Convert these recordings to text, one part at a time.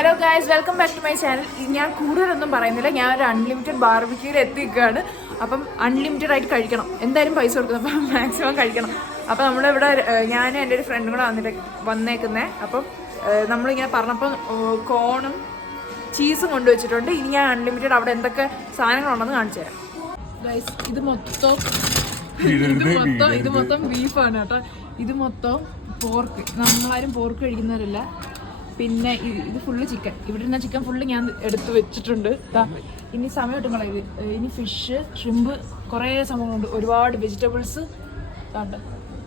Hello guys, welcome back to my channel. ഞാൻ കൂടുതലൊന്നും പറയുന്നില്ല, ഞാൻ ഒരു അൺലിമിറ്റഡ് ബാർബിക്യൂയിൽ എത്തിക്കുകയാണ്. അപ്പം അൺലിമിറ്റഡ് ആയിട്ട് കഴിക്കണം, എന്തായാലും പൈസ കൊടുക്കണം, അപ്പം മാക്സിമം കഴിക്കണം. അപ്പം നമ്മളിവിടെ ഞാനും എൻ്റെ ഒരു ഫ്രണ്ടും കൂടെ വന്നേക്കുന്നത്. അപ്പം നമ്മളിങ്ങനെ പറഞ്ഞപ്പം കോണും ചീസും കൊണ്ടുവച്ചിട്ടുണ്ട്. ഇനി ഞാൻ അൺലിമിറ്റഡ് അവിടെ എന്തൊക്കെ സാധനങ്ങളുണ്ടെന്ന് കാണിച്ചു തരാം. ഗൈസ്, ഇത് മൊത്തം ബീഫാണ് കേട്ടോ. ഇത് മൊത്തം പോർക്ക്, നമ്മളാരും പോർക്ക് കഴിക്കുന്നവരല്ല. പിന്നെ ഇത് ഫുള്ള് ചിക്കൻ. ഇവിടെ ഇരുന്ന ചിക്കൻ ഫുള്ള് ഞാൻ എടുത്ത് വെച്ചിട്ടുണ്ട്. ഇനി സമയം കിട്ടുമ്പോൾ ഇനി ഫിഷ്, ഷ്രിമ്പ്, കുറേ സംഭവങ്ങളുണ്ട്, ഒരുപാട് വെജിറ്റബിൾസ്.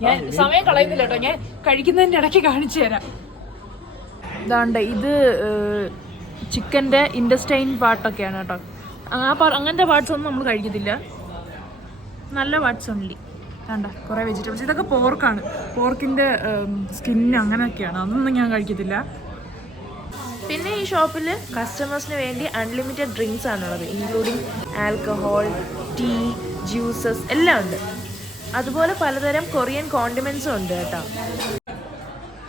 ഞാൻ സമയം കളയുന്നില്ല കേട്ടോ, ഞാൻ കഴിക്കുന്നതിൻ്റെ ഇടയ്ക്ക് കാണിച്ചു തരാം. ഇതാണ്ട് ഇത് ചിക്കൻ്റെ ഇൻഡസ്റ്റൈൻ പാർട്ടൊക്കെയാണ് കേട്ടോ. അങ്ങനത്തെ പാർട്സ് ഒന്നും നമ്മൾ കഴിക്കത്തില്ല, നല്ല പാർട്സ് ഓൺലി. വേണ്ട കുറേ വെജിറ്റബിൾസ്. ഇതൊക്കെ പോർക്കാണ്, പോർക്കിൻ്റെ സ്കിന്ന് അങ്ങനെയൊക്കെയാണ്, അതൊന്നും ഞാൻ കഴിക്കത്തില്ല. പിന്നെ ഈ ഷോപ്പിൽ കസ്റ്റമേഴ്സിന് വേണ്ടി അൺലിമിറ്റഡ് ഡ്രിങ്ക്സ് ആണുള്ളത്, ഇൻക്ലൂഡിങ് ആൽക്കഹോൾ, ടീ, ജ്യൂസസ് എല്ലാം ഉണ്ട്. അതുപോലെ പലതരം കൊറിയൻ കോണ്ടിമെൻസും ഉണ്ട് കേട്ടോ.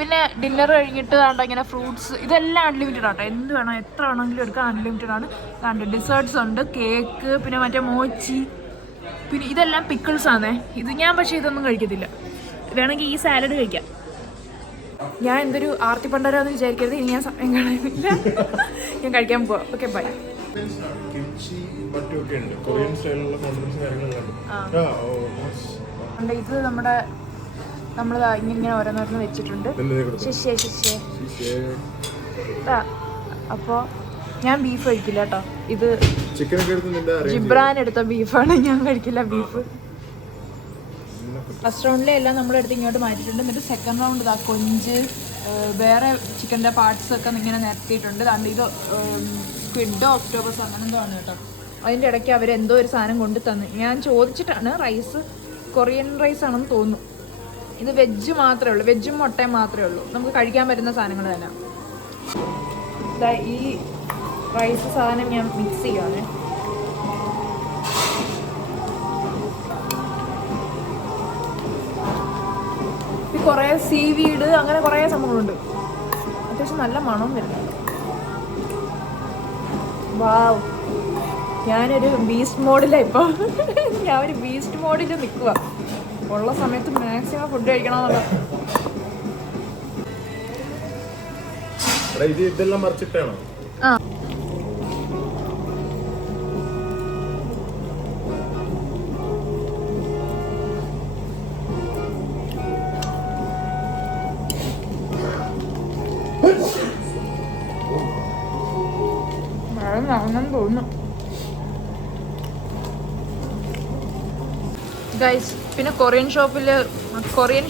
പിന്നെ ഡിന്നർ കഴിഞ്ഞിട്ട് ഇങ്ങനെ ഫ്രൂട്ട്സ്, ഇതെല്ലാം അൺലിമിറ്റഡ് ആട്ടോ. എന്ത് വേണം, എത്ര വേണമെങ്കിലും എടുക്കാം, അൺലിമിറ്റഡ് ആണ്. കണ്ട് ഡിസേർട്ട്സ് ഉണ്ട്, കേക്ക്, പിന്നെ മറ്റേ മോച്ചി, പിന്നെ ഇതെല്ലാം പിക്കിൾസ് ആണേ. ഇത് ഞാൻ പക്ഷേ ഇതൊന്നും കഴിക്കത്തില്ല. വേണമെങ്കിൽ ഈ സാലഡ് കഴിക്കാം. ഞാൻ എന്തൊരു ആർത്തി പണ്ടാരാന്ന് വിചാരിക്കരുത്, ഇനി ഞാൻ സമയം കാണുന്നില്ല, ഞാൻ കഴിക്കാൻ പോവാം. Okay, bye. ഇത് നമ്മൾ ഇങ്ങനെ ഓരോന്നോരോന്ന് വെച്ചിട്ടുണ്ട്. അപ്പോൾ ഞാൻ ബീഫ് കഴിക്കില്ല കേട്ടോ. ഇത് ജിബ്രാൻ എടുത്ത ബീഫാണ്, ഞാൻ കഴിക്കില്ല ബീഫ്. ഫസ്റ്റ് റൗണ്ടിലെ എല്ലാം നമ്മളെടുത്ത് ഇങ്ങോട്ട് മാറ്റിയിട്ടുണ്ട്. എന്നിട്ട് സെക്കൻഡ് റൗണ്ട് കൊഞ്ച്, വേറെ ചിക്കൻ്റെ പാർട്സ് ഒക്കെ ഇങ്ങനെ നിരത്തിയിട്ടുണ്ട്. അതുകൊണ്ട് ഇത് സ്ക്വിഡോ ഒക്ടോബസ് അങ്ങനെ എന്തോ ആണ് കേട്ടോ. അതിൻ്റെ ഇടയ്ക്ക് അവരെന്തോ ഒരു സാധനം കൊണ്ട് തന്നു. ഞാൻ ചോദിച്ചിട്ടാണ്. റൈസ് കൊറിയൻ റൈസ് ആണെന്ന് തോന്നുന്നു. ഇത് വെജ് മാത്രമേ ഉള്ളൂ, വെജും മുട്ടയും മാത്രമേ ഉള്ളൂ. നമുക്ക് കഴിക്കാൻ പറ്റുന്ന സാധനങ്ങൾ തന്നെ. ഈ റൈസ് സാധനം ഞാൻ മിക്സ് ചെയ്യുവാണ്. കുറേ സീവീഡ് അങ്ങനെ കുറേ സംഭവങ്ങളുണ്ട്. അത്യാവശ്യം നല്ല മണം വരുന്നുണ്ട്. വാവ്, ഞാനൊരു ബീസ്റ്റ് മോഡിലാണ് ഇപ്പോൾ. ഞാൻ ഒരു ബീസ്റ്റ് മോഡിൽ നിൽക്കുക. ഉള്ള സമയത്ത് മാക്സിമം ഫുഡ് കഴിക്കണമെന്നുള്ള. ഇതെല്ലാം മറിച്ചിട്ടാണോ? ആ, തോന്നുന്നു. ഗൈസ്, പിന്നെ കൊറിയൻ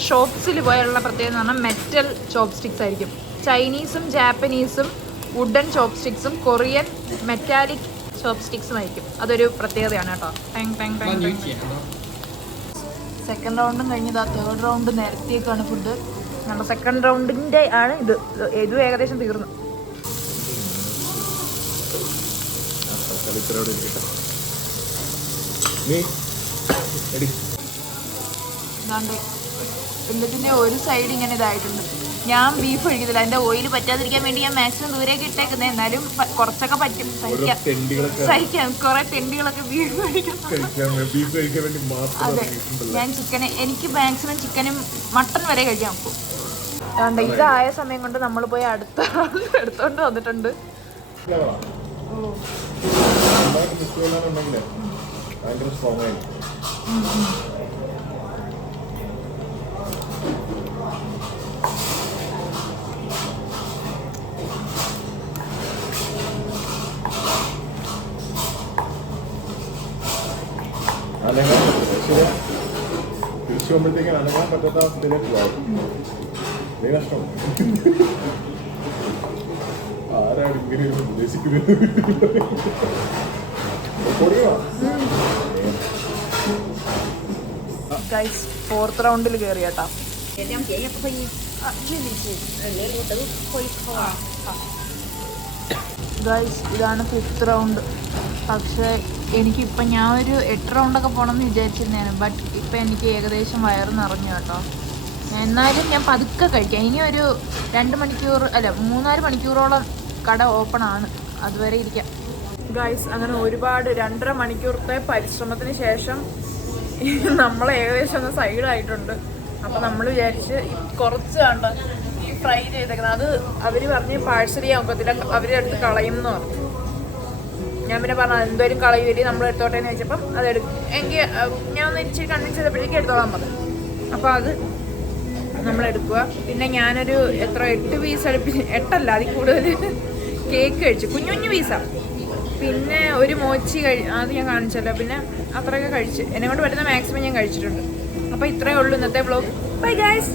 ഷോപ്സിൽ പോയുള്ള പ്രത്യേകത എന്ന് പറഞ്ഞാൽ മെറ്റൽ ചോപ്പ് സ്റ്റിക്സ് ആയിരിക്കും. ചൈനീസും ജാപ്പനീസും വുഡൻ ചോപ്പ് സ്റ്റിക്സും കൊറിയൻ മെറ്റാലിക് ചോപ്പ് സ്റ്റിക്സും ആയിരിക്കും. അതൊരു പ്രത്യേകതയാണ് കേട്ടോ. സെക്കൻഡ് റൗണ്ടും കഴിഞ്ഞതാ, തേർഡ് റൗണ്ട് നേരത്തേക്കാണ് ഫുഡ്. നമ്മുടെ സെക്കൻഡ് റൗണ്ടിൻ്റെ ആണ് ഇത്. ഇതും ഏകദേശം തീർന്നു. എല്ലാത്തിൻ്റെ ഒരു സൈഡ് ഇങ്ങനെ ഇതായിട്ടുണ്ട്. ഞാൻ ബീഫ് കഴിക്കത്തില്ല, അതിൻ്റെ ഓയിൽ പറ്റാതിരിക്കാൻ വേണ്ടി ഞാൻ മാക്സിമം ദൂരേക്ക് ഇട്ടേക്കുന്നത്. എന്നാലും കുറച്ചൊക്കെ പറ്റും, സഹിക്കാം. കുറെ തെണ്ടികളൊക്കെ ബീഫ് കഴിക്കാം. അതെ, ഞാൻ ചിക്കന്, എനിക്ക് മാക്സിമം ചിക്കനും മട്ടൺ വരെ കഴിക്കാൻ നോക്കും. അതുകൊണ്ട് ഇതായ സമയം കൊണ്ട് നമ്മൾ പോയി എടുത്തോണ്ട് വന്നിട്ടുണ്ട്. തിരിച്ചു പോകുമ്പോഴത്തേക്ക് അനങ്ങാൻ പറ്റാത്ത അവസ്ഥയിലേക്ക് പോകും. നഷ്ടം. ആരാണ് ഇങ്ങനെ ഉദ്ദേശിക്കുന്നത്? ഫോർത്ത് റൗണ്ടിൽ കയറി കേട്ടാ. ഗൈസ്, ഇതാണ് ഫിഫ്ത്ത് റൗണ്ട്. പക്ഷേ എനിക്കിപ്പം ഞാൻ ഒരു 8 റൗണ്ടൊക്കെ പോകണമെന്ന് വിചാരിച്ചിരുന്നതാണ്. ബട്ട് ഇപ്പം എനിക്ക് ഏകദേശം വയറ് നിറഞ്ഞു കേട്ടോ. എന്നാലും ഞാൻ പതുക്കെ കഴിക്കാം. ഇനി ഒരു 2 മണിക്കൂർ അല്ല 3-4 മണിക്കൂറോളം കട ഓപ്പൺ ആണ്, അതുവരെ ഇരിക്കാം ഗൈസ്. അങ്ങനെ ഒരുപാട് 2.5 മണിക്കൂറത്തെ പരിശ്രമത്തിന് ശേഷം നമ്മൾ ഏകദേശം ഒന്ന് സൈഡായിട്ടുണ്ട്. അപ്പം നമ്മൾ വിചാരിച്ച് കുറച്ച് കണ്ട ഈ ഫ്രൈ ചെയ്തേക്കുന്നത് അത് അവർ പറഞ്ഞ് പാഴ്സൽ ചെയ്യാൻ ഒക്കത്തില്ല, അവരുടെ അടുത്ത് കളയും എന്ന് പറഞ്ഞു. ഞാൻ പിന്നെ പറഞ്ഞു എന്തോരും കളയുവരി നമ്മൾ എടുത്തോട്ടെ എന്ന് ചോദിച്ചപ്പം അതെടുക്കും എങ്കിൽ ഞാൻ ഒന്ന് ഇച്ചിരി കൺവിൻസ് ചെയ്തപ്പോഴേക്കും എടുത്തോളാൻ പറഞ്ഞു. അപ്പോൾ അത് നമ്മളെടുക്കുക. പിന്നെ ഞാനൊരു 8 പീസ് 8 അതിൽ കൂടുതൽ കേക്ക് കഴിച്ചു, കുഞ്ഞു കുഞ്ഞു പീസാണ്. പിന്നെ ഒരു മോച്ചി അത് ഞാൻ കാണിച്ചല്ലോ. പിന്നെ അത്രയൊക്കെ കഴിച്ച് എന്നെ കൊണ്ട് പറ്റുന്ന മാക്സിമം ഞാൻ കഴിച്ചിട്ടുണ്ട്. അപ്പോൾ ഇത്രയേ ഉള്ളൂ ഇന്നത്തെ വ്ളോഗ്. Bye guys.